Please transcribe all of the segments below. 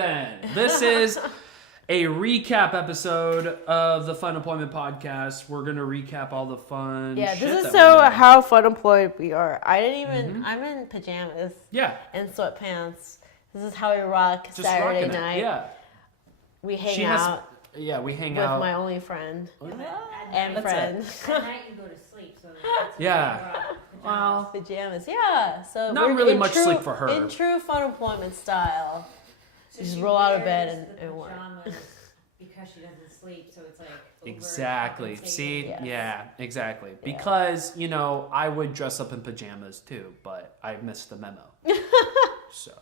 then. This is a recap episode of the Funemployment podcast. We're going to recap all the fun shit. Yeah, this is so how fun employed we are. I didn't even, I'm in pajamas. Yeah. And sweatpants. This is how we rock Just Saturday rocking night. it. Yeah. We hang out. Yeah, we hang with out. With my only friend. And friend. At night you go to sleep. So Yeah. Wow. Pajamas. Yeah. So not really much sleep for her. In true Funemployment style. So just she roll out of wears bed the and work. pajamas because she doesn't sleep, so it's like Exactly. See? Yes. Yeah, exactly. Yeah. Because, you know, I would dress up in pajamas too, but I missed the memo. So,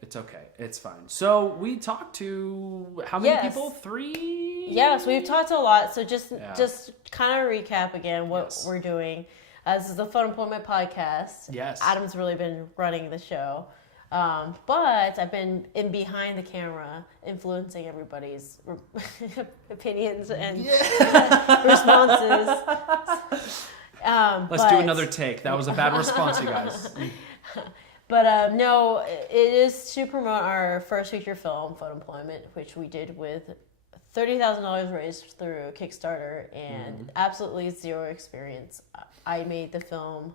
it's okay. It's fine. So, we talked to how many people? 3? Yes, we've talked to a lot. So, just kind of recap again what we're doing. This is the Funemployment podcast. Yes. Adam's really been running the show. But I've been in behind the camera influencing everybody's opinions and responses. Let's do another take. That was a bad response, you guys. But no, it is to promote our first feature film, Funemployment, which we did with $30,000 raised through Kickstarter and absolutely zero experience. I made the film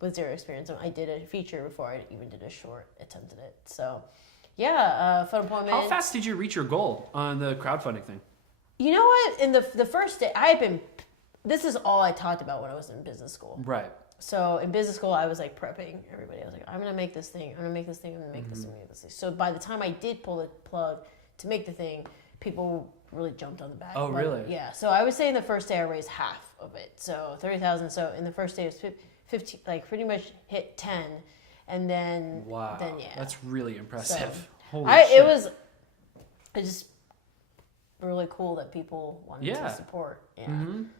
with zero experience. I did a feature before I even did a short, attempted it. So, yeah, Funemployment. How fast did you reach your goal on the crowdfunding thing? You know what? In the first day, this is all I talked about when I was in business school. Right. So in business school, I was like prepping everybody. I was like, I'm going to make this thing. I'm going to make this thing. I'm going to make this. I'm going to make this thing. So by the time I did pull the plug to make the thing, people really jumped on the back. Oh, really? Yeah. So I would say in the first day, I raised half of it. So 30,000. So in the first day, it was 15, like pretty much hit 10. And then, wow. Yeah. That's really impressive. So, Holy shit. It just really cool that people wanted to support. Yeah.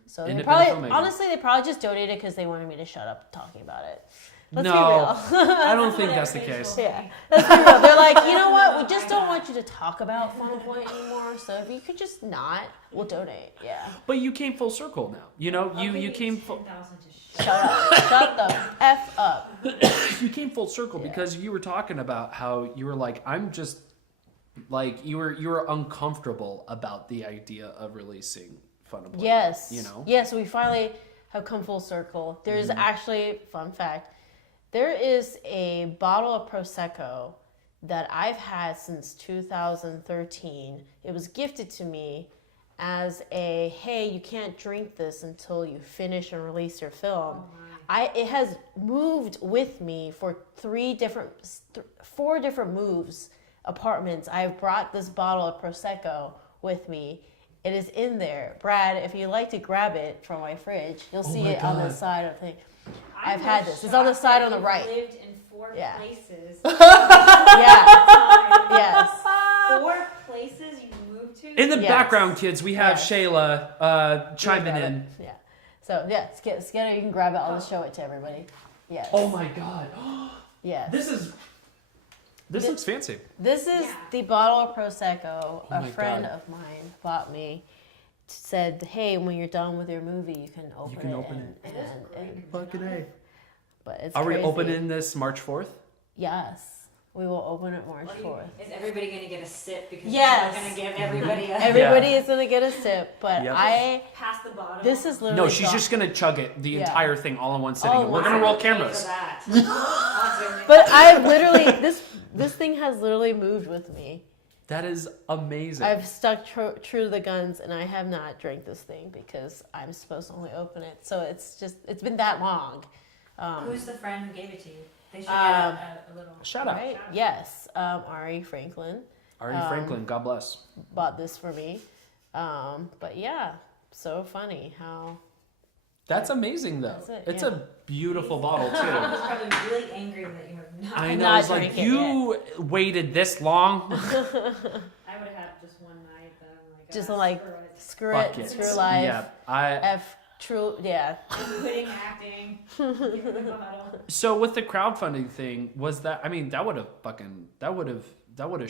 So they honestly just donated because they wanted me to shut up talking about it. Let's be real. I don't think that's the case. Yeah, let's be real. They're like, you know what? We just don't want you to talk about Funemployment anymore. So if you could just not, we'll donate. Yeah. But you came full circle now. You know, you came full. Shut up. Shut the F up. You came full circle because you were talking about how you were like, I'm just like you were uncomfortable about the idea of releasing Funemployment. Yes. You know. Yes, we finally have come full circle. There's actually, fun fact, there is a bottle of Prosecco that I've had since 2013. It was gifted to me as a, hey, you can't drink this until you finish and release your film. It has moved with me for 4 different moves, apartments. I've brought this bottle of Prosecco with me. It is in there. Brad, if you'd like to grab it from my fridge, you'll see it on the side of the thing. I've had this. It's on the side on the right. Lived in 4 places. Yes. 4 places you moved to? In the background, kids, we have Shayla chiming in. Yeah. So, let's get it. You can grab it. I'll just show it to everybody. Yes. Oh, my God. Yes. This looks fancy. This is the bottle of Prosecco a friend of mine bought me. Said, hey, when you're done with your movie, you can open it. And fucking A. But it's Are crazy. we opening this March 4th? Yes. We will open it March 4th. Is everybody going to get a sip? Because yes. you're not going to give everybody a Everybody is going to get a sip, but pass the bottle. This is literally No, she's just going to chug it, the entire thing, all in one sitting. We're going to roll cameras. But I literally, this thing has literally moved with me. That is amazing. I've stuck true to the guns, and I have not drank this thing because I'm supposed to only open it. So it's been that long. Who's the friend who gave it to you? They should get a little shout out. Right? Yes, Ari Franklin. Franklin, God bless. Bought this for me. But yeah, so funny how. That's amazing, though. It's a beautiful bottle, too. I was probably really angry that you have not. I know. It's like, you waited this long. I would have had just one night, then like, just like, screw Fuck it, screw life. Yeah. Quitting acting. Give me the bottle. So with the crowdfunding thing, was that? I mean, that would have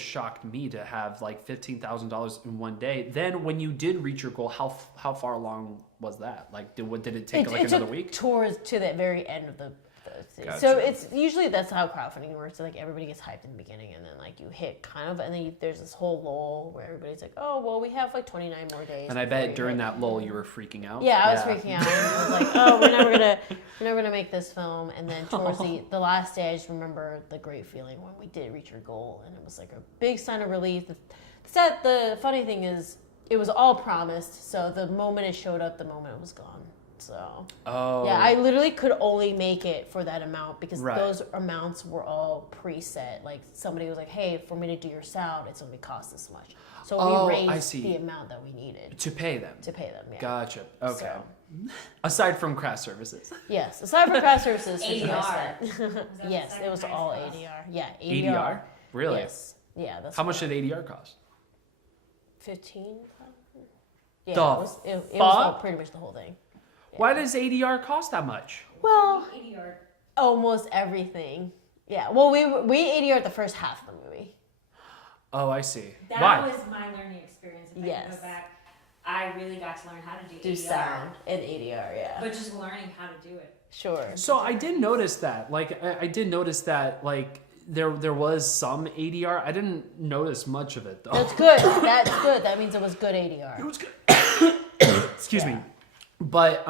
shocked me to have like $15,000 in one day. Then when you did reach your goal, how far along was that? Like, did it take another week? To the very end of the Gotcha. So it's usually that's how crowdfunding works. So like everybody gets hyped in the beginning, and then like you hit kind of, and then there's this whole lull where everybody's like, oh well, we have like 29 more days. And I bet during that lull you were freaking out. Yeah, I was freaking out. And I was like, oh, we're never gonna make this film. And then towards the last day, I just remember the great feeling when we did reach our goal, and it was like a big sign of relief. The funny thing is, it was all promised. So the moment it showed up, the moment it was gone. So yeah, I literally could only make it for that amount because those amounts were all preset. Like somebody was like, "Hey, for me to do your sound, it's going to cost this much." So we raised the amount that we needed to pay them. Yeah. Gotcha. Okay. So, aside from craft services. Yes, aside from craft services. ADR. Yes, it was all ADR. Yeah, ADR. ADR. Really? Yes. Yeah. That's how much did ADR cost? 15. Yeah, the it was pretty much the whole thing. Yeah. Why does ADR cost that much? Well, ADR. Almost everything. Yeah. Well, we ADR the first half of the movie. Oh, I see. That Why? was my learning experience. If I can go back, I really got to learn how to do ADR. Sound and ADR, yeah. But just learning how to do it. Sure. So I did notice that. Like, I did notice that. Like, there was some ADR. I didn't notice much of it though. That's good. That's good. That means it was good ADR. It was good. Excuse me. But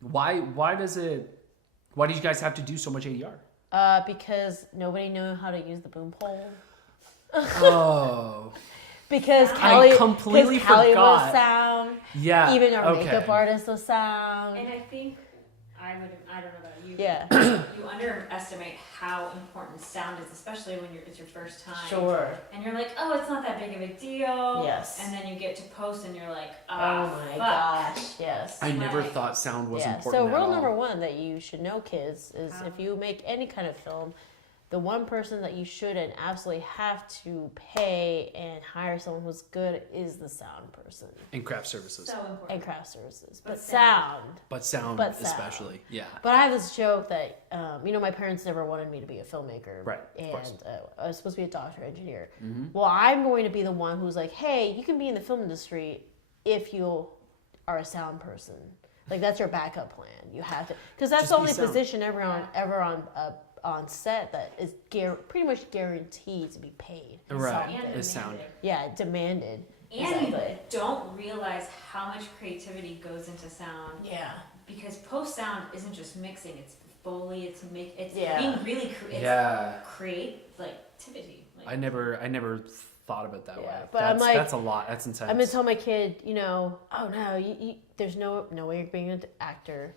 why do you guys have to do so much ADR? Because nobody knew how to use the boom pole. Oh. Because I completely Kelly forgot. was sound. Yeah. Even our makeup artist was sound. And I think I don't know about you. Yeah. You underestimate how important sound is, especially when it's your first time. Sure. And you're like, oh, it's not that big of a deal. Yes. And then you get to post and you're like, oh my gosh. Yes. I never thought sound was important. So at rule all. number one that you should know, kids, is if you make any kind of film, the one person that you should and absolutely have to pay and hire someone who's good is the sound person. And craft services. So important. And craft services. But sound. But sound especially. Yeah. But I have this joke that, my parents never wanted me to be a filmmaker. Right. And I was supposed to be a doctor engineer. Mm-hmm. Well, I'm going to be the one who's like, hey, you can be in the film industry if you are a sound person. Like, that's your backup plan. You have to. Because that's Just the only sound. position ever on set that is pretty much guaranteed to be paid. Right. And Is sound. Yeah, demanded. And you don't realize how much creativity goes into sound. Yeah. Because post sound isn't just mixing; it's Foley, it's being really creativity. I never thought of it that way. But I'm like, that's a lot. That's intense. I'm gonna tell my kid, oh no, there's no way you're being an actor.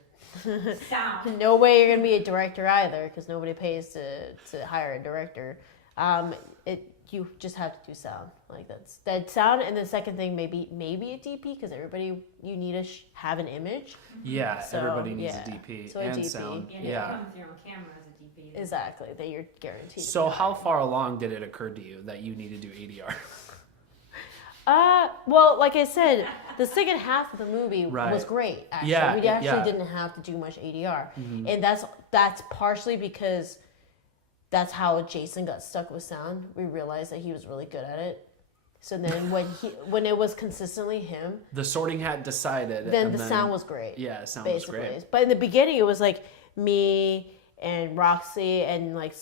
Sound. No way you're gonna be a director either, because nobody pays to hire a director. You just have to do sound. Like that sound, and the second thing maybe a DP, because everybody you need to have an image. Yeah, So, everybody needs a DP so and a DP. sound. And you come with your own camera as a DP. Exactly, that you're guaranteed. So how far along did it occur to you that you need to do ADR? Well, like I said, the second half of the movie was great. Actually, Yeah, we actually didn't have to do much ADR, and that's partially because that's how Jason got stuck with sound. We realized that he was really good at it. So then when it was consistently him, The Sorting Hat decided. then the sound was great. Yeah, sound basically. was great. But in the beginning, it was like me and Roxy and like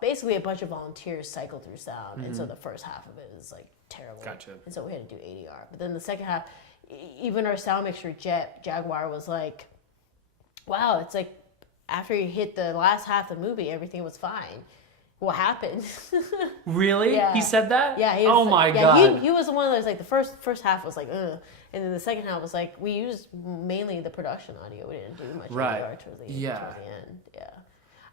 basically a bunch of volunteers cycled through sound, and so the first half of it is like terrible. Gotcha. And so we had to do ADR. But then the second half, even our sound mixer Jaguar was like, wow, it's like after you hit the last half of the movie, everything was fine. What happened? Really? Yeah. He said that? Yeah. He Oh was my like, god. He was one of those, like the first half was like, ugh. And then the second half was like, we used mainly the production audio. We didn't do much ADR towards the end. Yeah.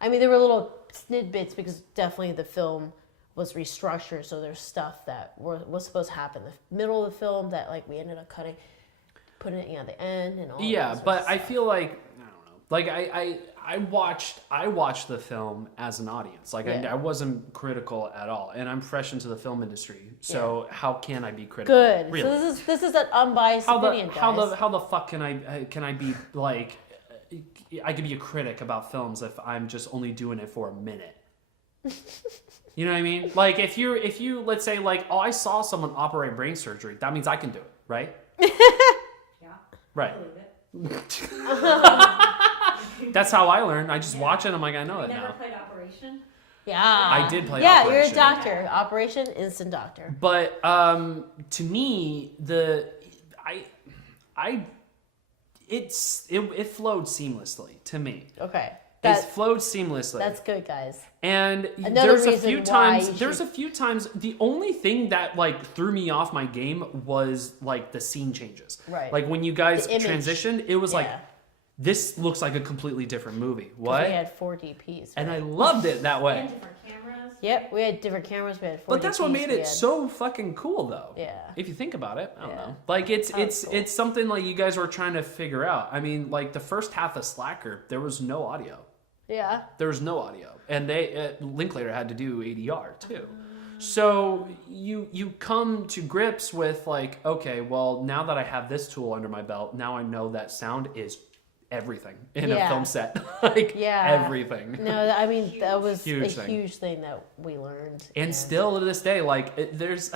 I mean, there were little snidbits because definitely the film was restructured. So there's stuff that was supposed to happen in the middle of the film that like we ended up putting it at the end and all. Yeah, that but sort of I stuff. feel like I watched the film as an audience. Like I wasn't critical at all, and I'm fresh into the film industry. So how can I be critical? Good. Really? So this is an unbiased opinion, guys. How the fuck can I be like? I could be a critic about films if I'm just only doing it for a minute. You know what I mean? Like if you let's say like, oh, I saw someone operate brain surgery, that means I can do it, right? Yeah. Right. I believe it. That's how I learned. I just watch it. I'm like, I know it You never now. played Operation? Yeah. I did play Yeah, Operation. you're a doctor. Operation Instant Doctor. But to me, it flowed seamlessly to me. Okay. It flowed seamlessly. That's good, guys. And Another there's a reason few why times. you There's should- a few times. The only thing that like threw me off my game was like the scene changes. Right. Like when you guys The image. transitioned, it was like, Yeah. this looks like a completely different movie. 'Cause What? We had 4DPs. And I loved it that way. And different cameras. Yep, we had different cameras. We had 4DPs. But that's what made we it had- so fucking cool, though. Yeah. If you think about it, I don't Yeah. know. Like it's That was cool. it's something like you guys were trying to figure out. I mean, like the first half of Slacker, there was no audio. Yeah. There was no audio, and they Linklater had to do ADR too. So you come to grips with like, okay, well now that I have this tool under my belt, now I know that sound is everything in a Yeah. film set. Like Yeah. everything. No, I mean that was Huge a thing. huge thing that we learned. And still to this day, like there's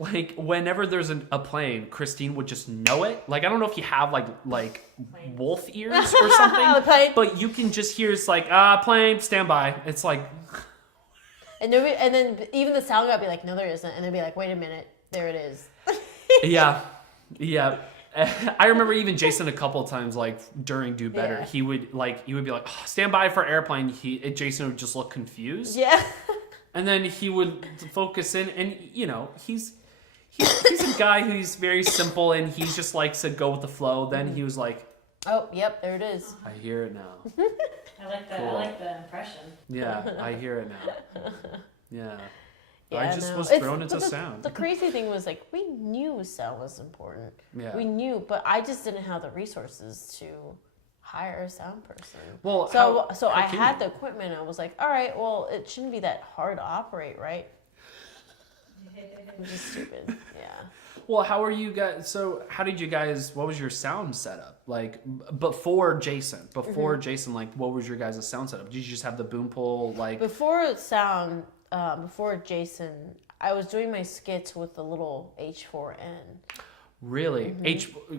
like whenever there's a plane, Christine would just know it. Like I don't know if you have like wolf ears or something, Plane. but you can just hear it's like plane, stand by. It's like And then even the sound guy would be like, no, there isn't. And they'd be like, wait a minute, there it is. yeah. I remember even Jason a couple of times, like during Do Better, Yeah. he would be like, stand by for airplane. Jason would just look confused, Yeah. and then he would focus in, and you know he's a guy who's very simple, and he just likes to go with the flow. Then he was like, Oh, yep, there it is. I hear it now. I like the impression. Yeah, I hear it now. Yeah. Yeah, I just no. was It's- thrown into but the, sound. The crazy thing was like we knew sound was important. Yeah. We knew, but I just didn't have the resources to hire a sound person. Well, So how I can had you? the equipment. I was like, all right, well, it shouldn't be that hard to operate, right? Which is stupid. Yeah. Well, how are you guys? So, how did you guys? What was your sound setup like before Jason? Before Jason, like, what was your guys' sound setup? Did you just have the boom pole? Like, Before sound, before Jason, I was doing my skits with the little H4n. really?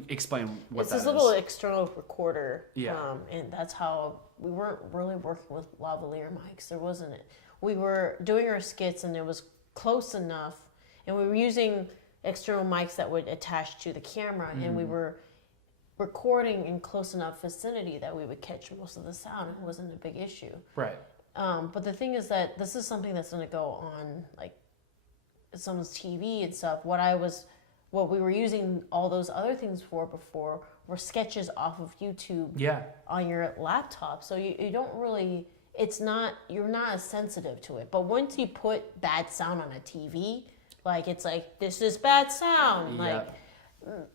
Explain what It's that this is. little external recorder. Yeah. And that's how we weren't really working with lavalier mics. There wasn't. We were doing our skits, and it was close enough, and we were using external mics that would attach to the camera, and we were recording in close enough vicinity that we would catch most of the sound. It wasn't a big issue. Right. But the thing is that this is something that's going to go on like someone's TV and stuff. What we were using all those other things for before were sketches off of YouTube Yeah. on your laptop. So you don't really, you're not as sensitive to it. But once you put bad sound on a TV, like it's like, this is bad sound. Like,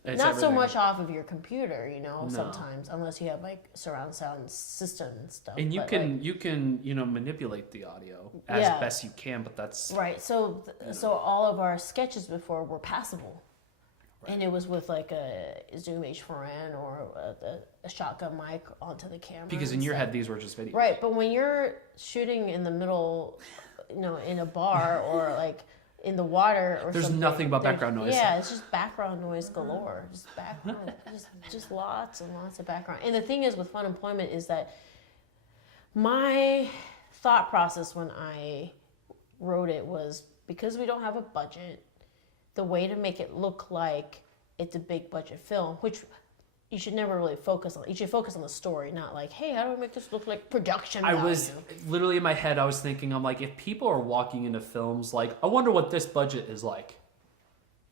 It's not so everything. much off of your computer, No. sometimes, unless you have like surround sound system and stuff. And you But, can like, manipulate the audio as Yeah. best you can, but that's right. So all of our sketches before were passable. And it was with like a Zoom H4n or a shotgun mic onto the camera. because in and your stuff. head these were just videos. Right, but when you're shooting in the middle, in a bar or like in the water or There's something, nothing but background noise. Yeah, it's just background noise galore. Just background, just lots and lots of background. And the thing is with Funemployment is that my thought process when I wrote it was because we don't have a budget, the way to make it look like it's a big budget film, which you should never really focus on. You should focus on the story, not like, hey, how do we make this look like production value? I was literally in my head, I was thinking, I'm like, if people are walking into films, like, I wonder what this budget is like.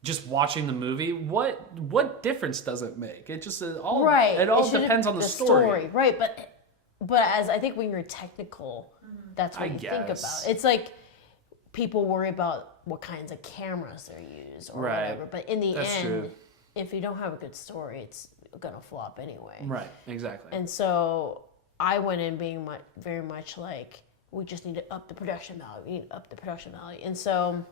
Just watching the movie, what difference does it make? It just all right. It all should- depends on the story. Right, but as I think when you're technical, that's what I you think guess. about. It's like people worry about what kinds of cameras they use or Right. whatever. But in the That's end, true. if you don't have a good story, it's gonna flop anyway. Right, exactly. And so I went in being very much like, we just need to up the production value. We need to up the production value. And so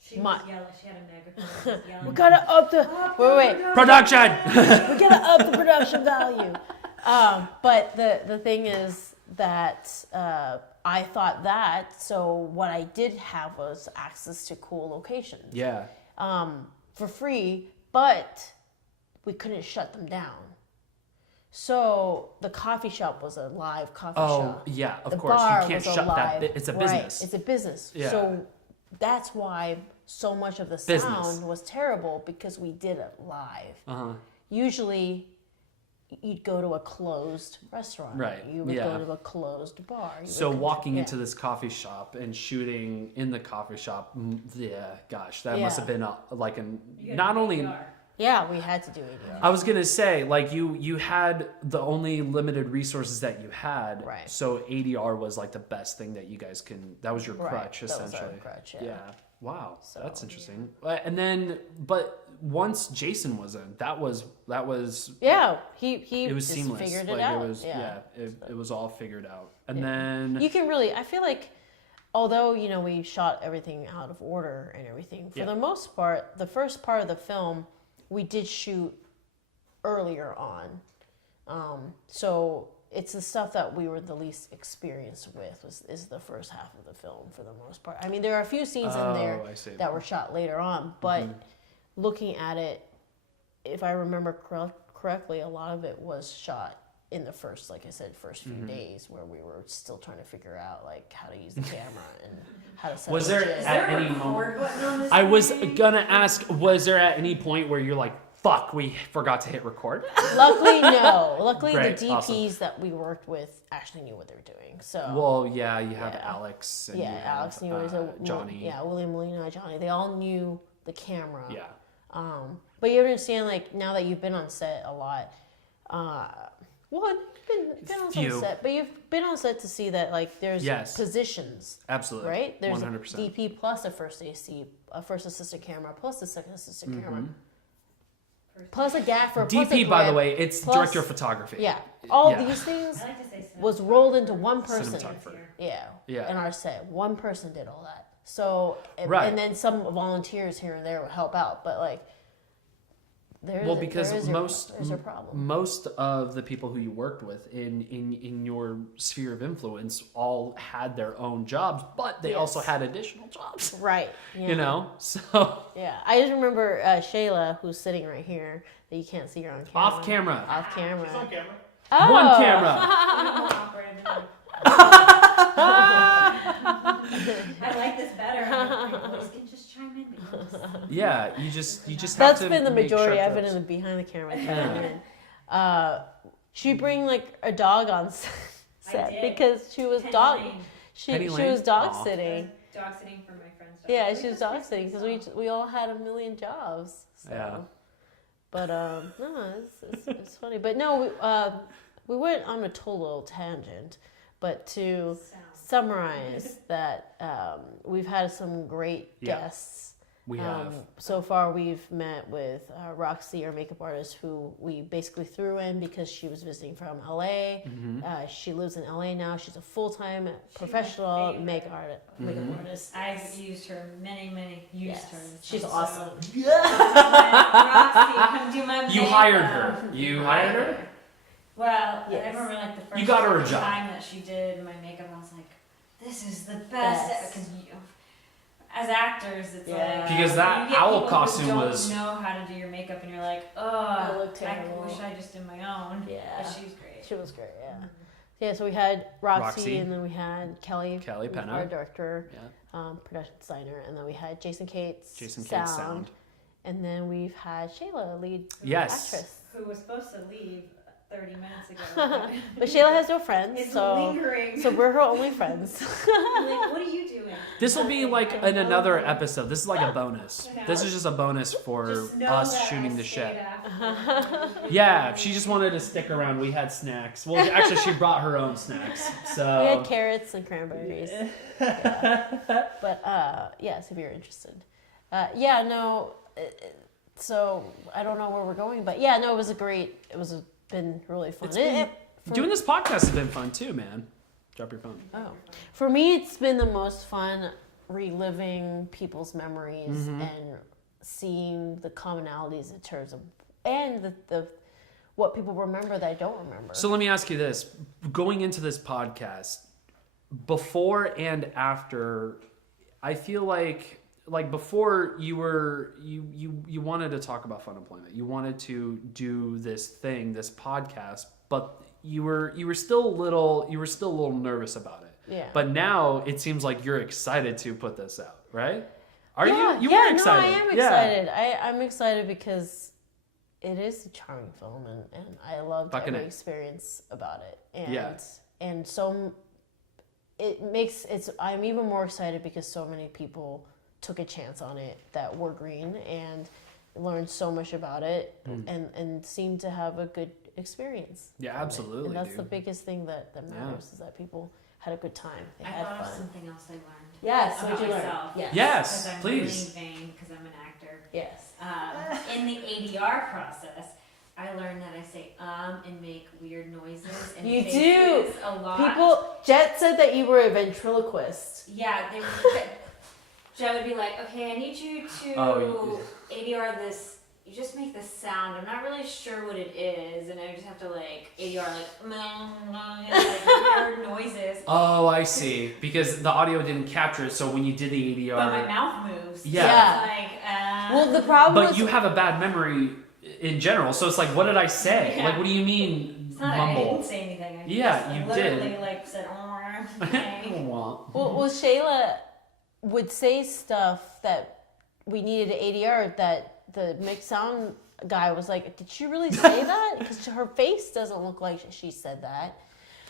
She was yelling. She had a megaphone. Yelling. we gotta up the wait. Production! We gotta up the production value. But the thing is that I thought that, so what I did have was access to cool locations Yeah. for free, but we couldn't shut them down. So the coffee shop was a live coffee Oh, shop. yeah, of The course. bar You can't was shut alive. that. It's a Right, business. it's a business. Yeah. So that's why so much of the sound was terrible, because we did it live. Uh-huh. Usually, you'd go to a closed restaurant. Right, You would yeah. go to a closed bar. So walking into this coffee shop and shooting in the coffee shop, yeah, gosh, that must have been not only. Yeah, we had to do ADR. I was gonna say, like, you had the only limited resources that you had, Right. So ADR was like the best thing that you guys can. That was your Right, crutch, that was our essentially. crutch, yeah. Wow, So, that's interesting. And then, but once Jason was in, that was. Yeah, he It was just seamless. figured like it out. it was, it was all figured out. And Yeah. then You can really, I feel like, although, we shot everything out of order and everything, for the most part, the first part of the film, we did shoot earlier on. So it's the stuff that we were the least experienced with is the first half of the film for the most part. I mean, there are a few scenes in there that were shot later on, but looking at it, if I remember correctly, a lot of it was shot in the first, like I said, first few days, where we were still trying to figure out like how to use the camera and how to set Was up there the jig. at any moment? I was gonna ask, was there at any point where you're like, "Fuck, we forgot to hit record"? Luckily, no. Luckily, Great, the DPs awesome. that we worked with actually knew what they were doing. So Well, yeah, you had Yeah. Alex. And yeah, you had, Alex knew what he was. Johnny. Yeah, William Molina, Johnny. They all knew the camera. Yeah. But you understand, like, now that you've been on set a lot, well, you've been on some Few. set, but you've been on set to see that, like, there's Yes. positions, Absolutely. right? There's 100%. a DP plus a first AC, a first assistant camera plus a second assistant camera, plus a gaffer, plus a DP, by the grip, way, it's plus- director of photography. Yeah, all Yeah. these things I like to say was rolled into one person. Cinematographer. Yeah. Yeah. In our set, one person did all that. So, Right. and then some volunteers here and there would help out, but like, Because there's most your problem. most of the people who you worked with in your sphere of influence all had their own jobs, but they also Yes. had additional jobs. Right. Yeah. You know, so Yeah. I just remember Shayla, who's sitting right here, that you can't see her on camera. off camera, Off camera. She's on camera. Oh. one camera. I like this better. My voice can just chime in. Because Yeah, you just have That's to been the make majority. sharp I've been in jokes. the behind the camera. She'd bring like a dog on set did. because she was Penny dog. Lane. She Penny was Lane? dog Aw. sitting. Dog sitting for my friend's dog. Yeah, We she was just dog recently sitting because saw. we all had a million jobs. So. Yeah. But no, it's funny. But no, we went on a total tangent. But to summarize that, we've had some great Yeah. guests. We have. So far, we've met with Roxy, our makeup artist, who we basically threw in because she was visiting from LA. She lives in LA now. She's a full-time professional favorite. makeup artist. I've used her many used Yes. her. She's So- awesome. Roxy, come do my You makeup. hired her. You hired her? Well, Yes. I remember like the first You got her a job. time that she did my makeup, I was like, this is the best. Yes. Because as actors, it's Yeah. like Because that you get owl people costume who don't was- know how to do your makeup, and you're like, I oh, look I terrible. wish I just did my own. Yeah. But she was great. She was great, yeah. Yeah, so we had Roxy, Roxy. and then we had Kelly Penna. our director, Yeah. production designer, and then we had Jason Cates, Jason Cates sound. and then we've had Shayla, lead Yes. actress. Who was supposed to leave 30 minutes ago. But Shayla has no friends, It's so lingering. we're her only friends. I'm like, what are you doing? This will be like I in know. another episode. This is like a bonus. I know. This is just a bonus for Just know us that shooting I the stayed shit. after. Yeah, she just wanted to stick around. We had snacks. Well, actually, she brought her own snacks. We had So carrots and cranberries. Yeah. But yes, if you're interested. So I don't know where we're going, but yeah, no, been really fun. It's been- doing this podcast has been fun too, man. Drop your phone. For me, it's been the most fun reliving people's memories and seeing the commonalities in terms of and the what people remember that I don't remember. So let me ask you this: going into this podcast, before and after, I feel like before you wanted to talk about Funemployment. You wanted to do this thing, this podcast but you were still a little nervous about it. Yeah. But now it seems like you're excited to put this out, right? Are you? You yeah, were excited. No, I am excited. I'm excited because it is a charming film, and I loved every experience about it. And so I'm even more excited because so many people took a chance on it that were green and learned so much about it and seemed to have a good experience. Yeah, absolutely. And that's the biggest thing that matters is that people had a good time. They had thought fun. of something else I learned. Yes, about what did you learn? myself. Yes, because I'm please. really vain because I'm an actor. Yes. In the ADR process, I learned that I say and make weird noises and You faces do. a lot. Jet said that you were a ventriloquist. Yeah, Jet would be like, okay, I need you to ADR this. You just make this sound. I'm not really sure what it is, and I just have to like ADR like weird noises. Oh, I see. Because the audio didn't capture it, so when you did the ADR, But my mouth moves. Yeah. So it's like, Well, the problem but was you have a bad memory in general, so it's like, what did I say? Yeah. Like, what do you mean it's not, mumble? I didn't say anything. I You literally did. like said, okay. Well, well, Shayla would say stuff that we needed to ADR that the mixed sound guy was like, did she really say that? Because her face doesn't look like she said that.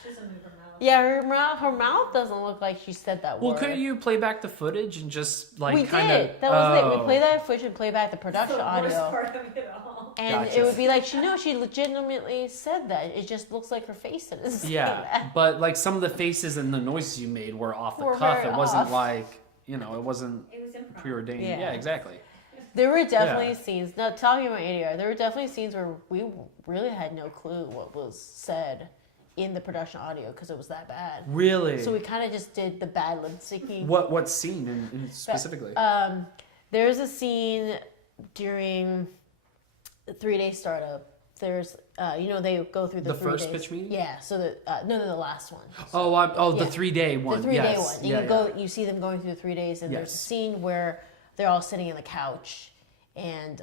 She doesn't move her mouth. Yeah, her mouth doesn't look like she said that word. Well, couldn't you play back the footage and just like we kind of? did. That was it. We played that footage and played back the production That's the worst audio. part of it all. And Gotcha. it would be like, she legitimately said that. It just looks like her face that is saying Yeah, that. but like some of the faces and the noises you made were off the Were cuff. very It wasn't off. like it wasn't It was improv. preordained. Yeah. Yeah, exactly. There were definitely scenes, now talking about ADR, there were definitely scenes where we really had no clue what was said in the production audio because it was that bad. Really? So we kind of just did the bad lip syncing. What scene in specifically? There's a scene during the 3-day startup. There's, they go through the 3 first days. pitch meeting? Yeah, so the last one. The 3-day one. The 3-day Yes. one. And you see them going through the 3 days, and there's a scene where they're all sitting on the couch, and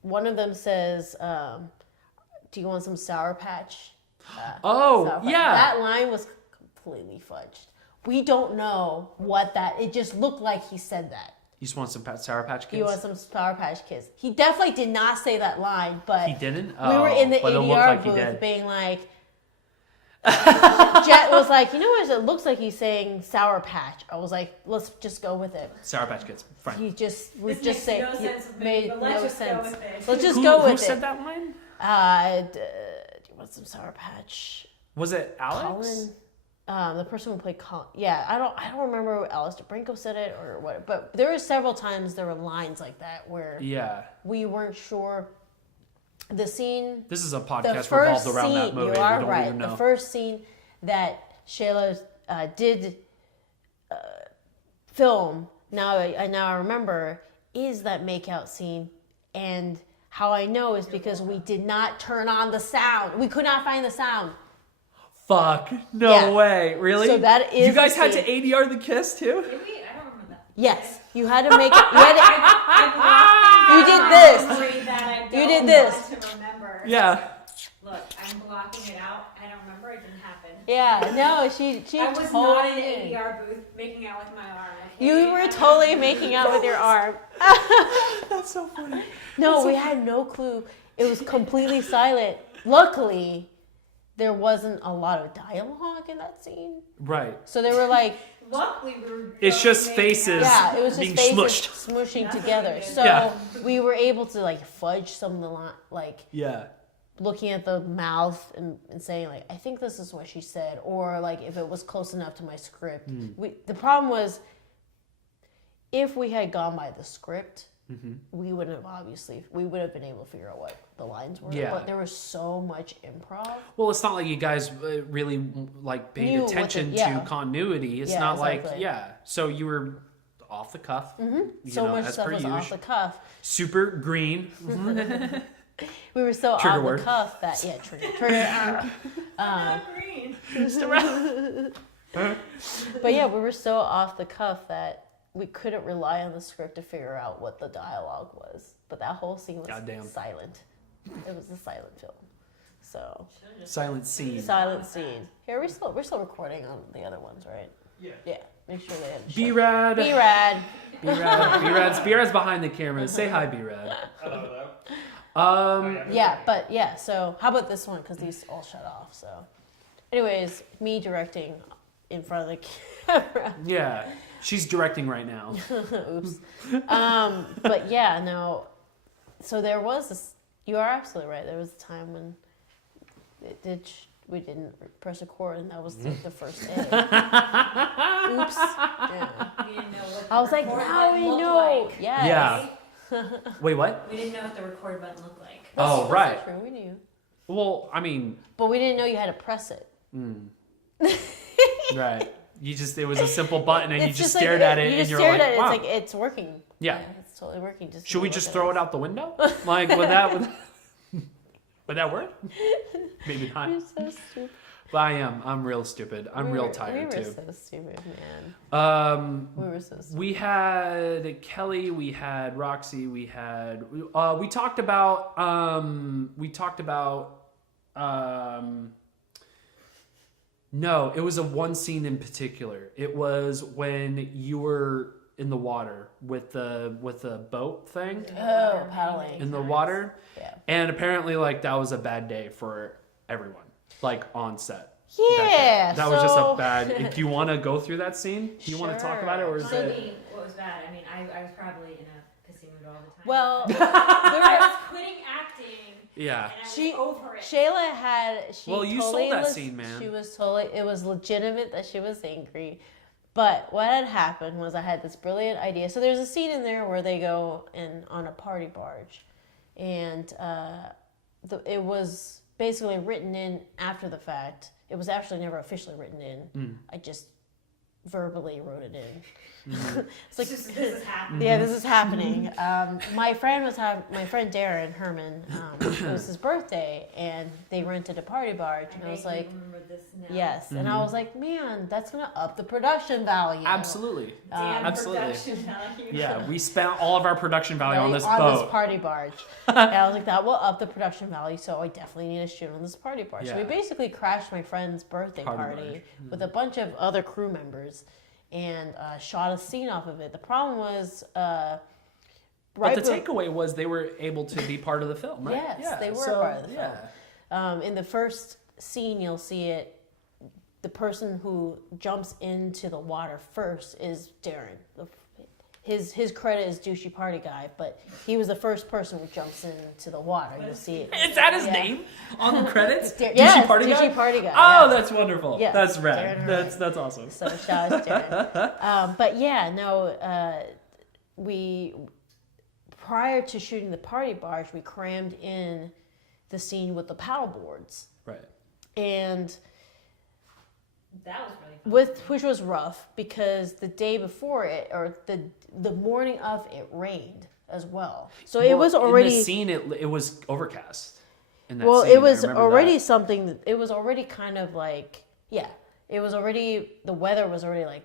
one of them says, do you want some Sour Patch? Sour Patch. That line was completely fudged. We don't know it just looked like he said that. You just want some Sour Patch Kids? You want some Sour Patch Kids. He definitely did not say that line, but He didn't? we were in the but it looked ADR like he booth did. being like, Jet was like, what? It looks like he's saying Sour Patch. I was like, let's just go with it. Sour Patch Kids. Fine. He just This just makes say no sense with me, made but no let's just sense. go with it. Let's just go with Who it. said that line? Do you want some Sour Patch? Was it Alex? Colin, the person who played Colin. Yeah, I don't remember if Alice DeBrinko said it or what, but there were several times there were lines like that where we weren't sure. The scene. This is a The podcast first revolved around that scene, movie. you We are don't right. even know. The first scene that Shayla did film, now I remember, is that makeout scene. And how I know is because we did not turn on the sound. We could not find the sound. Fuck. No way. Really? So that is You guys the had scene. to ADR the kiss too? Did we? I don't remember that. Yes, you had to make it. You did this. You did this. To remember. Yeah. Look, I'm blocking it out. I don't remember. It didn't happen. Yeah, no, she I was totally not in the did. ADR booth making out with my arm. Okay? You were totally making out with your arm. That's so funny. No, we had no clue. It was completely silent. Luckily, there wasn't a lot of dialogue in that scene. Right. So they were like, Luckily, we were. It's just making faces. out. yeah, it was just Being faces smushed. smooshing That's together. what we did. So Yeah. we were able to like fudge some of the like Yeah. looking at the mouth and saying like, I think this is what she said, or like if it was close enough to my script. The problem was, if we had gone by the script, we would have been able to figure out what the lines were. Yeah. But there was so much improv. Well, it's not like you guys really like paid Knew what attention the- yeah. to continuity. It's Yeah, not exactly. like so you were off the cuff. So much as stuff per was usual. off the cuff. Super green. We were so Trigger off word. the cuff that trigger. But yeah, we were so off the cuff that we couldn't rely on the script to figure out what the dialogue was. But that whole scene was Goddamn. silent. It was a silent film. So silent scene. silent scene. Here we're still recording on the other ones, right? Yeah. Yeah. Make sure they have. B-Rad. B-Rad. B-Rad's behind the camera. Say hi, B-Rad. Hello. Yeah. So how about this one? Because these all shut off. So, anyways, me directing in front of the camera. Yeah, she's directing right now. Oops. But yeah, no. So there was this. You are absolutely right. There was a time when we didn't press record, and that was the first day. Oops. Yeah. We didn't know what I was like, now we know. Like. Yes. Yeah. Wait, what? We didn't know what the record button looked like. Oh, right. That's true. We knew. Well, I mean. But we didn't know you had to press it. Right. It was a simple button, and you It's just like, stared at it, and you're like, at it. wow. It's like, it's working. Yeah. It's totally working. Should we just throw it out the window? Like, would that work? Maybe not. You're so stupid. But I'm real stupid. I'm real tired too. We too. were so stupid, man. We were so stupid. We had Kelly, we had Roxy, we talked about no, it was a one scene in particular. It was when you were in the water with the boat thing. Oh, paddling. In the water. Yeah. And apparently that was a bad day for everyone. On set. Yeah. That was just a bad. Do you want to go through that scene? Do you want to talk about it, or is I it? mean, what was bad? I mean, I was probably in a pissy mood all the time. Well, I was quitting acting. Yeah. And I was over it. Shayla had. Well, you totally sold that scene, man. She was totally. It was legitimate that she was angry. But what had happened was I had this brilliant idea. So there's a scene in there where they go on a party barge, and it was basically written in after the fact. It was actually never officially written in. I just verbally wrote it in. It's like this is happening. Yeah, this is happening. My friend Darren Herman. It was his birthday, and they rented a party barge, and I was like, remember this now. yes, and I was like, man, that's gonna up the production value. Absolutely. Damn Absolutely. production value. Yeah, we spent all of our production value on this this boat. party barge. And I was like, that will up the production value, so I definitely need to shoot on this party barge. So we Yeah. basically crashed my friend's birthday Party party barge. with a bunch of other crew members and shot a scene off of it. The problem was, But the takeaway was they were able to be part of the film, right? Yes, they were part of the film. In the first scene, you'll see it. The person who jumps into the water first is Darren. His credit is douchey party guy, but he was the first person who jumps into the water. You'll see it. Is that his name on the credits? Yes, Party Guy? douchey party guy. Oh, yeah. that's wonderful. Yes, That's Darren rad. Herman. That's awesome. So shout out to Darren. But yeah, no, we prior to shooting the party barge, we crammed in the scene with the paddle boards. Right. And That was really fun. which was rough because the day before it, or the morning of it, rained as well. So it was already in the scene. It was overcast. In that well. scene, It was I remember already that. something. It was already kind of like It was already the weather was already like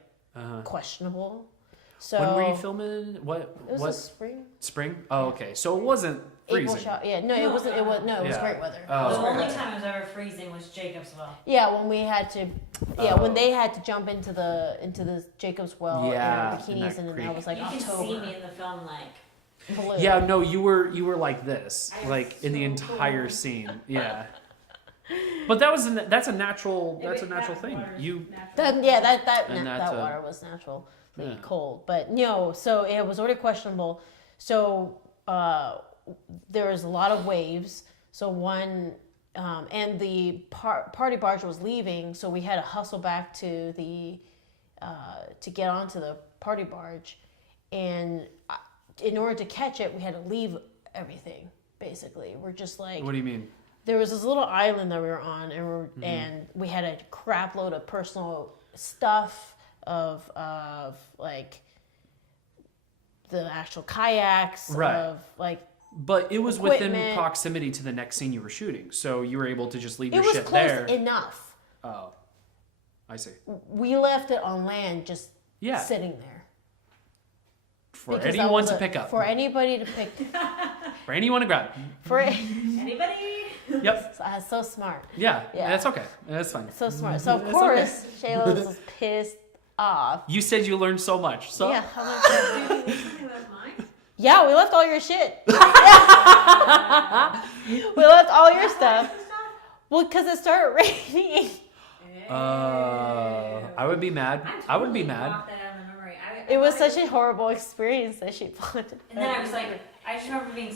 questionable. So When were you filming? What? It was what? the spring. Spring? Oh, okay. So it wasn't freezing. April shot. Yeah, no, it wasn't. It was no. It was Yeah. great weather. Oh. It was The great only weather. time it was ever freezing was Jacob's well. Yeah, when we had to. Yeah, Oh. when they had to jump into the Jacob's well Yeah, in in their that bikinis, and then creek. that was like You can October. see me in the film like Blue. Yeah, no, you were like this, I was like in the so entire cool. scene. Yeah. But that's a natural Yeah, but natural that thing. water's You natural. That And that's a- water was naturally Yeah. cold, but no, so it was already questionable. So there was a lot of waves. So one and the party barge was leaving, so we had to hustle back to the to get onto the party barge, and in order to catch it, we had to leave everything. Basically, we're just like. What do you mean? There was this little island that we were on, and we had a crap load of personal stuff of like the actual kayaks, Right. of like But it was within Equipment. proximity to the next scene you were shooting, so you were able to just leave it your was shit close there. enough. Oh, I see. We left it on land, just Yeah, sitting there for because anyone to pick up, for anybody to pick for anyone to grab. for Anybody? Yep. So smart. Yeah. Yeah. That's okay. That's fine. So smart. So of course, Shayla was pissed off. You said you learned so much. So Yeah. I'm like, Did you something left mine? yeah, we left all your shit. We left all your stuff. Well, because it started raining. I would be mad. I would be mad. Blocked that out of my memory. It was such a horrible experience that she wanted. And then I was like, I just remember being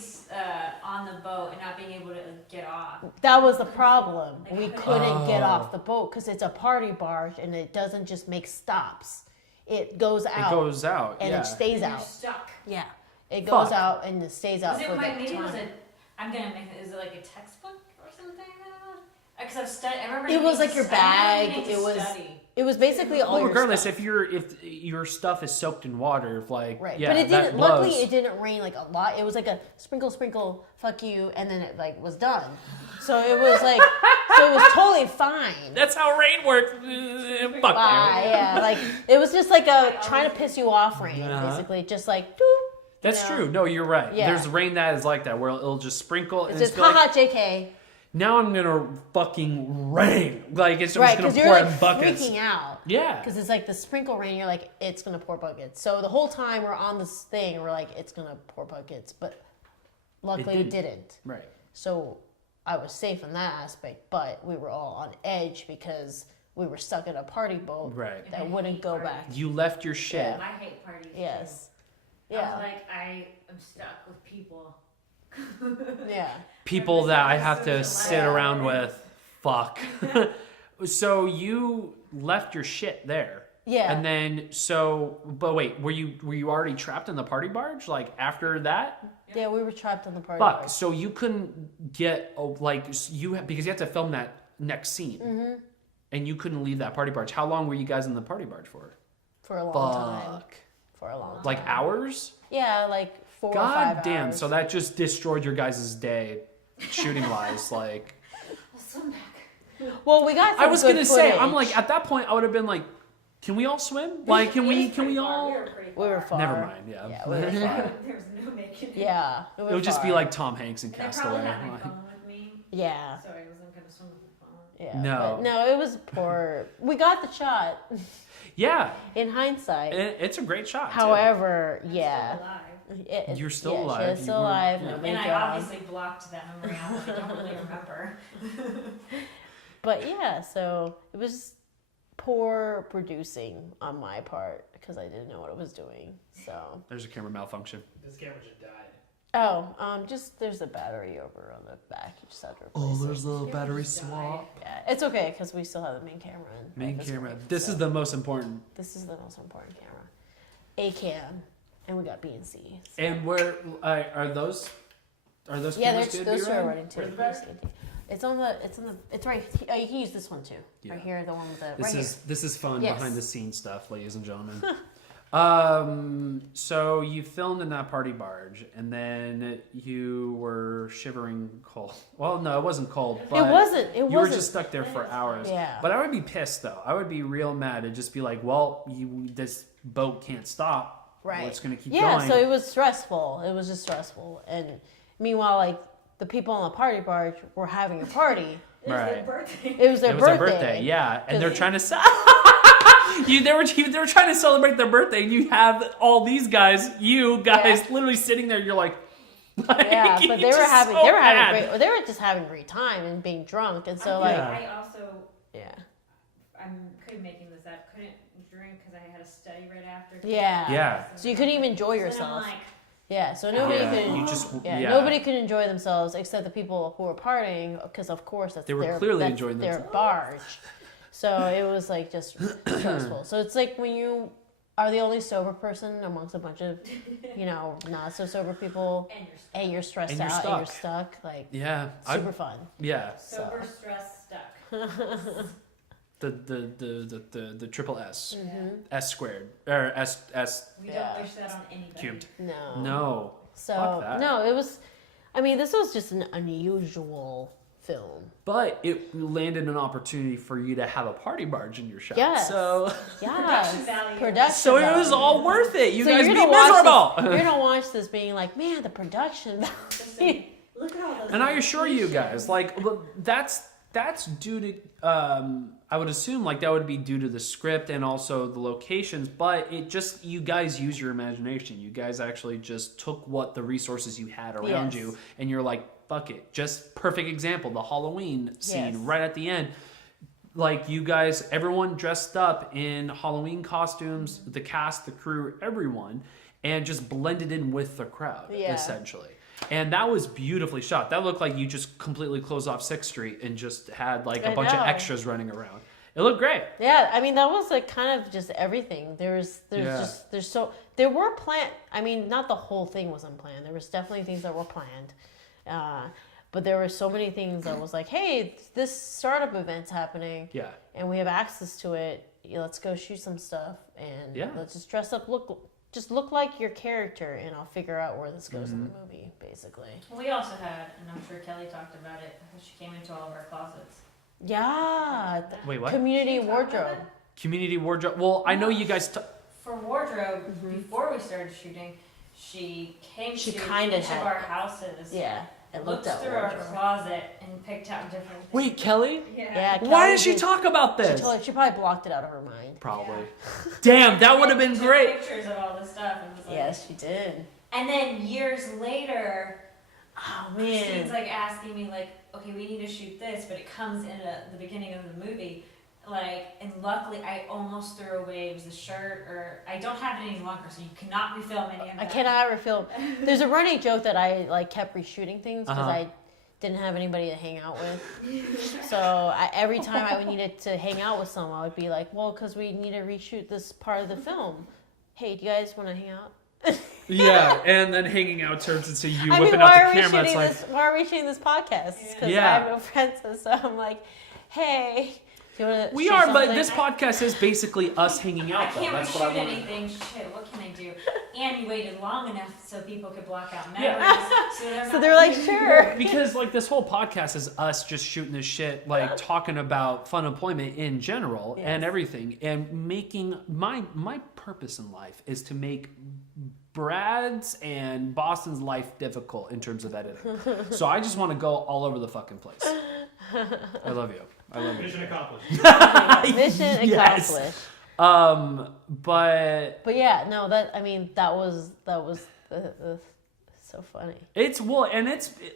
on the boat and not being able to get off. That was the problem. We couldn't Oh. get off the boat because it's a party barge and it doesn't just make stops. It goes out. It goes out. and yeah. it stays And you're out. stuck. Yeah, it goes Fuck. out and it stays out Was for it the like, maybe it was time. I'm gonna make it, is it like a textbook or something? Because I've studied, I remember. It was needing like to your study- I remember bag. needing It to was. study. It was basically all Well, your regardless, stuff. if your stuff is soaked in water, if like Right, yeah, but it that didn't. Luckily, blows. it didn't rain like a lot. It was like a sprinkle, fuck you, and then it like was done. So it was like, so it was totally fine. That's how rain works. Fuck you. Yeah, like it was just like a trying to piss you off rain, Uh-huh. basically, just like. Doop, That's you know? true. No, you're right. Yeah. There's rain that is like that, where it'll just sprinkle It's and just be like, haha, JK. now I'm gonna fucking rain. Like it's Right, just gonna because pour you're like in buckets. freaking out. Yeah. Because it's like the sprinkle rain, you're like, it's gonna pour buckets. So the whole time we're on this thing, we're like, it's gonna pour buckets. But luckily it didn't. Right. So I was safe in that aspect, but we were all on edge because we were stuck in a party boat Right. that wouldn't go back. You left your shit. Yeah. I hate parties. Yes. Too. I Yeah. was like, I am stuck with people. Yeah. People that I have to Social sit life. around with. Fuck. So you left your shit there. Yeah. And then but wait, were you already trapped in the party barge like after that? Yeah, we were trapped in the party Fuck. barge. So you couldn't get because you have to film that next scene. Mm-hmm. And you couldn't leave that party barge. How long were you guys in the party barge for? For a long time. Fuck. For a long time. Like hours? Yeah, like 4 or 5 God damn. hours. So that just destroyed your guys' day shooting wise. Like I'll swim back. Well, we got some I was good gonna say, I'm footage. like at that point I would have been like, can we all swim? Like can we all We were pretty We were far. far. Never mind, yeah. Yeah, we were far. There was no making it. Yeah. It would just be far. like Tom Hanks in And I probably Castaway. had my Like, phone with me, Yeah. so I wasn't gonna swim with my phone. Yeah. No. But no, it was poor. We got the shot yeah, in hindsight. it's a great shot. too. However, I'm yeah. still alive. It- You're still yeah, alive. She is You still weren't- alive. yeah. Nobody And I drowned. obviously blocked that memory out. I don't really remember. But yeah, so it was poor producing on my part because I didn't know what I was doing. So There's a camera malfunction. This camera just died. just there's a battery over on the back. You just have to replace it. a little battery swap. Yeah, it's okay because we still have the main camera in. Main This camera. one, This so is the most important. This is the most important camera. A cam, and we got B and C. So. And where are those? Are those Yeah, cameras there's good, those two are B-Rod? running too. Where's the battery? It's right. Oh, you can use this one too. Yeah. Right here, the one with the This right is this is fun Yes. behind the scenes stuff, ladies and gentlemen. So you filmed in that party barge, and then you were shivering cold. Well, no, it wasn't cold. here. But It wasn't. It You wasn't. were just stuck there for hours. Yeah. But I would be pissed though. I would be real mad. It'd just be like, well, this boat can't stop. Right. Well, it's gonna keep yeah, going. so it was stressful. It was just stressful. And meanwhile, like the people on the party barge were having a party. It was Right. their birthday. It was their It was birthday. their birthday, yeah, and they're 'Cause- trying to they were trying to celebrate their birthday, and you have all these guys, literally sitting there. You're like, Yeah, but you're they were just having so they were having mad. great. They were just having a great time and being drunk, and so like Yeah. I also, yeah, couldn't making this up. Couldn't drink because I had to study right after. Yeah. Yeah. So you couldn't even enjoy So then yourself. I'm like, Yeah, so nobody Yeah, could. you just- yeah, yeah. nobody could enjoy themselves except the people who were partying, because of course that's They were their, clearly that's enjoying their themselves. barge. So it was like just stressful. So it's like when you are the only sober person amongst a bunch of, not so sober people, and you're stuck. and you're stressed And you're out and you're stuck. stuck. Like Yeah, super fun. yeah. Sober, stressed, stuck. The triple S, Mm-hmm. S squared or S We Yeah. don't wish that on anybody. cubed. No. No. So Fuck that. no, it was. I mean, this was just an unusual film. But it landed an opportunity for you to have a party barge in your shot. Yes. So, Yeah. Production value. Production. so it was value. all worth it. You So guys you're be gonna watch miserable. This, you're gonna watch this being like, man, the production. Listen, Look at all those. And I assure you guys, like, that's due to, I would assume, like, that would be due to the script and also the locations, but it just, you guys use your imagination. You guys actually just took what the resources you had around you, and you're like, fuck it. Just perfect example, the Halloween scene right at the end. Like, you guys, everyone dressed up in Halloween costumes, the cast, the crew, everyone, and just blended in with the crowd, essentially. And that was beautifully shot. That looked like you just completely closed off 6th Street and just had like a bunch of extras running around. It looked great. Yeah, I mean, that was like kind of just everything. There were planned. I mean, not the whole thing was unplanned. There was definitely things that were planned. But there were so many things that was like, hey, this startup event's happening. Yeah. And we have access to it. Let's go shoot some stuff. And let's just dress up, look like your character, and I'll figure out where this goes in the movie, basically. We also had, and I'm sure Kelly talked about it, she came into all of our closets. Yeah. Wait, what? Community wardrobe. Community wardrobe. Well, I know you guys... For wardrobe, before we started shooting, she came to each of had our houses. Yeah. And looked through our closet and picked out different things. Wait, Kelly? Yeah. Why did she talk about this? She probably blocked it out of her mind. Probably. Yeah. Damn, that would have been great. Pictures of all this stuff. And was like, yes, she did. And then years later, oh man, Christine's like asking me like, okay, we need to shoot this, but it comes in at the beginning of the movie. Like, and luckily I almost threw away, it was the shirt, or I don't have it any longer, so you cannot refilm any of that. I cannot refilm. There's a running joke that I like kept reshooting things because I didn't have anybody to hang out with. So every time I needed to hang out with someone, I would be like, well, because we need to reshoot this part of the film. Hey, do you guys want to hang out? Yeah, and then hanging out turns into you whipping out the camera. It's like, why are we shooting this podcast? Because I have no friends, so I'm like, hey. We are, something? But this podcast is basically us hanging out. I can't reshoot anything. Shit, what can I do? And you waited long enough so people could block out memories. So they're like, sure. Because like this whole podcast is us just shooting this shit, like talking about Funemployment in general and everything, and making my purpose in life is to make Brad's and Boston's life difficult in terms of editing. So I just want to go all over the fucking place. I love you. I love you. Mission accomplished. Mission accomplished. But yeah, no, that was so funny. It's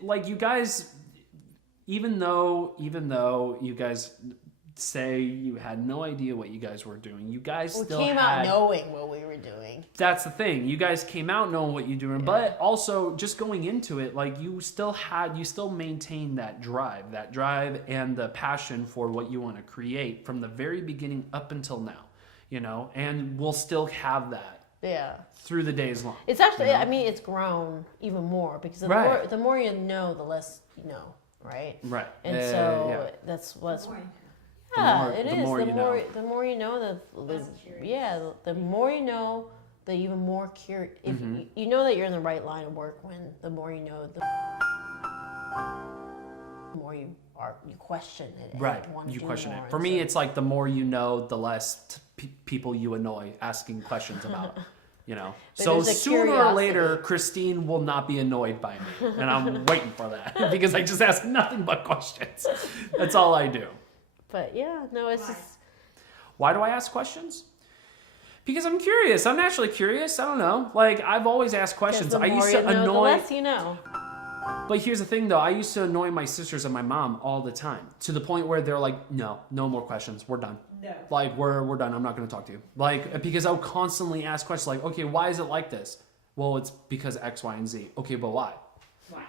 like you guys, even though you guys say you had no idea what you guys were doing, you guys still came out knowing what we were doing. That's the thing. You guys came out knowing what you're doing, but also just going into it, like you still maintained that drive and the passion for what you want to create from the very beginning up until now, and we'll still have that. Yeah. Through the days long. It's actually, I mean, it's grown even more because the more you know, the less you know, right? Right. And so that's what's. Yeah, it is. The more you know, the more you know, the more you know, the even more curious. If you know that you're in the right line of work, when the more you know, the more you question it. Right, you question it. For me, it's like the more you know, the less people you annoy asking questions about. So sooner or later, Christine will not be annoyed by me, and I'm waiting for that because I just ask nothing but questions. That's all I do. But yeah, no, it's just... Why do I ask questions? Because I'm curious. I'm naturally curious. I don't know. Like, I've always asked questions. I used to annoy... The less you know. But here's the thing, though. I used to annoy my sisters and my mom all the time. To the point where they're like, no more questions. We're done. No. Like, we're done. I'm not going to talk to you. Like, because I would constantly ask questions like, okay, why is it like this? Well, it's because X, Y, and Z. Okay, but why? Why?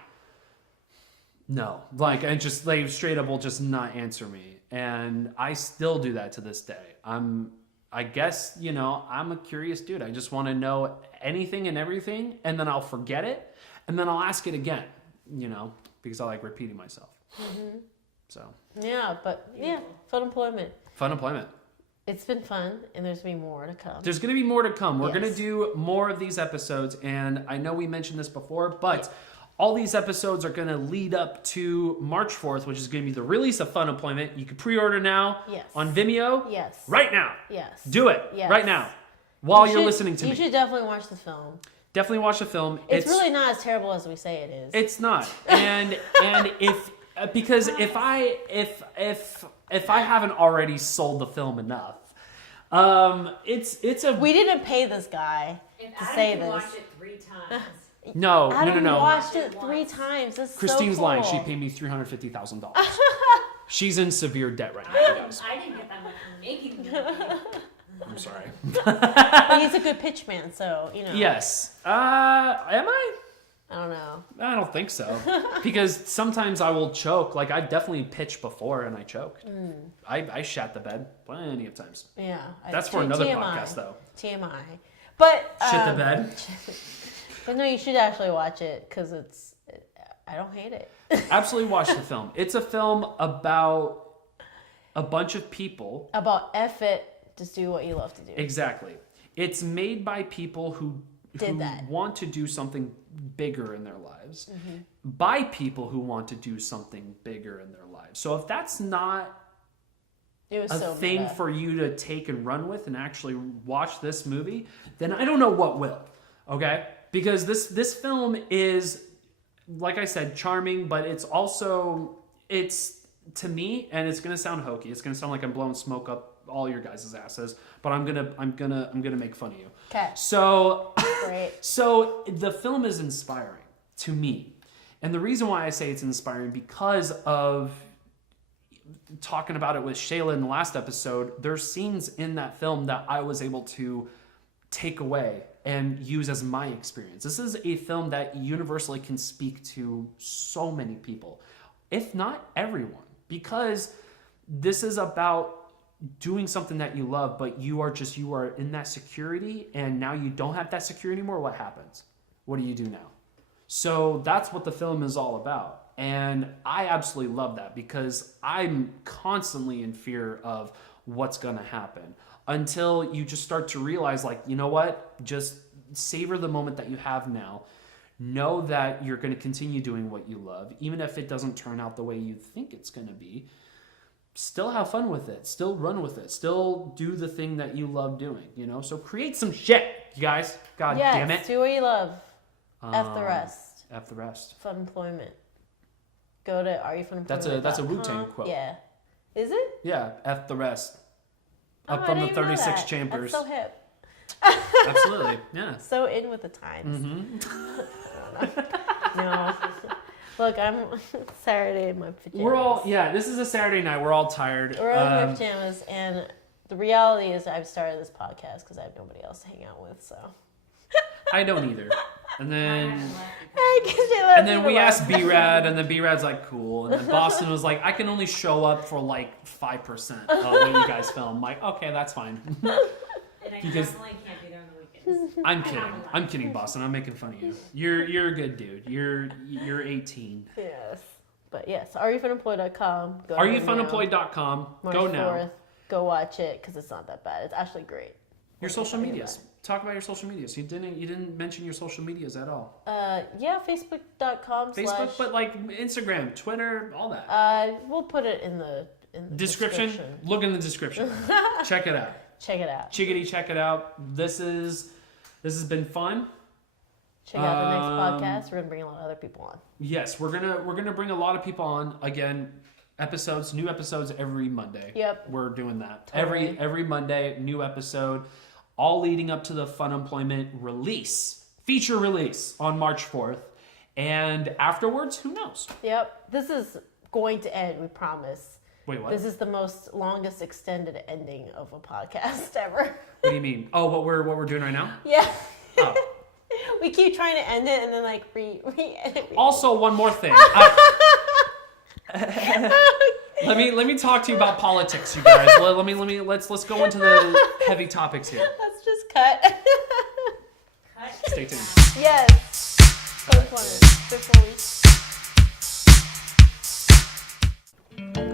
No. Like, and just, like, straight up will just not answer me. And I still do that to this day. I guess, I'm a curious dude. I just want to know anything and everything, and then I'll forget it, and then I'll ask it again, because I like repeating myself. Mm-hmm. So. Yeah, but yeah, Funemployment. It's been fun, and there's going to be more to come. There's going to be more to come. We're going to do more of these episodes, and I know we mentioned this before, but all these episodes are going to lead up to March 4th, which is going to be the release of Funemployment. You can pre-order now on Vimeo. Yes. Right now. Yes. Do it right now while you're listening to me. You should definitely watch the film. Definitely watch the film. It's really not as terrible as we say it is. It's not. And if I haven't already sold the film enough, it's a. We didn't pay this guy to say this. Watch it 3 times. No. Adam watched it 3 times. That's Christine's so cool. lying. She paid me $350,000. She's in severe debt right now, you guys. I didn't get that much from making the movie. I'm sorry. But he's a good pitch man, so you know. Yes. Am I? I don't know. I don't think so. Because sometimes I will choke. Like, I definitely pitched before and I choked. I shat the bed plenty of times. Yeah. That's for another TMI. podcast, though. TMI. But Shit the bed. But no, you should actually watch it because I don't hate it. Absolutely watch the film. It's a film about a bunch of people. About F it, just do what you love to do. Exactly. It's made by people who want to do something bigger in their lives. By people who want to do something bigger in their lives. So if that's not a thing for you to take and run with and actually watch this movie, then I don't know what will. Okay? Because this film is, like I said, charming, but it's also, to me, and it's gonna sound hokey. It's gonna sound like I'm blowing smoke up all your guys' asses, but I'm gonna make fun of you. Okay. So, Great. So the film is inspiring to me, and the reason why I say it's inspiring because of talking about it with Shayla in the last episode. There's scenes in that film that I was able to take away and use as my experience. This is a film that universally can speak to so many people, if not everyone, because this is about doing something that you love, but you are in that security, and now you don't have that security anymore. What happens? What do you do now? So that's what the film is all about. And I absolutely love that because I'm constantly in fear of what's going to happen until you just start to realize, like, you know what? Just savor the moment that you have now. Know that you're going to continue doing what you love, even if it doesn't turn out the way you think it's going to be. Still have fun with it. Still run with it. Still do the thing that you love doing, you know? So create some shit, you guys. God damn it. Do what you love. F the rest. F the rest. Funemployment. Go to arefunemployment.com. That's a Wu-Tang quote. Yeah. Is it? Yeah, F the rest. Up I from the didn't even know 36 that. chambers. That's so hip. Absolutely, yeah. So in with the times. Mm-hmm. No. Look, I'm Saturday in my pajamas. This is a Saturday night. We're all tired. We're all in my pajamas, and the reality is I've started this podcast because I have nobody else to hang out with, so. I don't either. And then we asked B-Rad, and then B-Rad's like, cool. And then Boston was like, I can only show up for like 5% of what you guys film. I'm like, okay, that's fine. And I definitely can't be there on the weekends. I'm kidding, Boston. I'm making fun of you. You're a good dude. You're 18. Yes. But yes, arefunemployed.com. Arefunemployed.com. Go now. 4th, go watch it because it's not that bad. It's actually great. Your social medias. Talk about your social medias. You didn't mention your social medias at all. Yeah, facebook.com. Facebook, but like Instagram, Twitter, all that. We'll put it in the description. Look in the description. Check it out. Check it out. Chickadee, check it out. This has been fun. Check out the next podcast. We're gonna bring a lot of other people on. Yes, we're gonna bring a lot of people on again. New episodes every Monday. Yep. We're doing that. Totally. Every Monday, new episode. All leading up to the Funemployment feature release on March 4th. And afterwards, who knows? Yep. This is going to end, we promise. Wait, what? This is the longest extended ending of a podcast ever. What do you mean? Oh, what we're doing right now? Yeah. Oh. We keep trying to end it and then like re-edit. Also, one more thing. Let me talk to you about politics, you guys. Let's go into the heavy topics here. Let's just cut. Stay tuned. Yes. Before we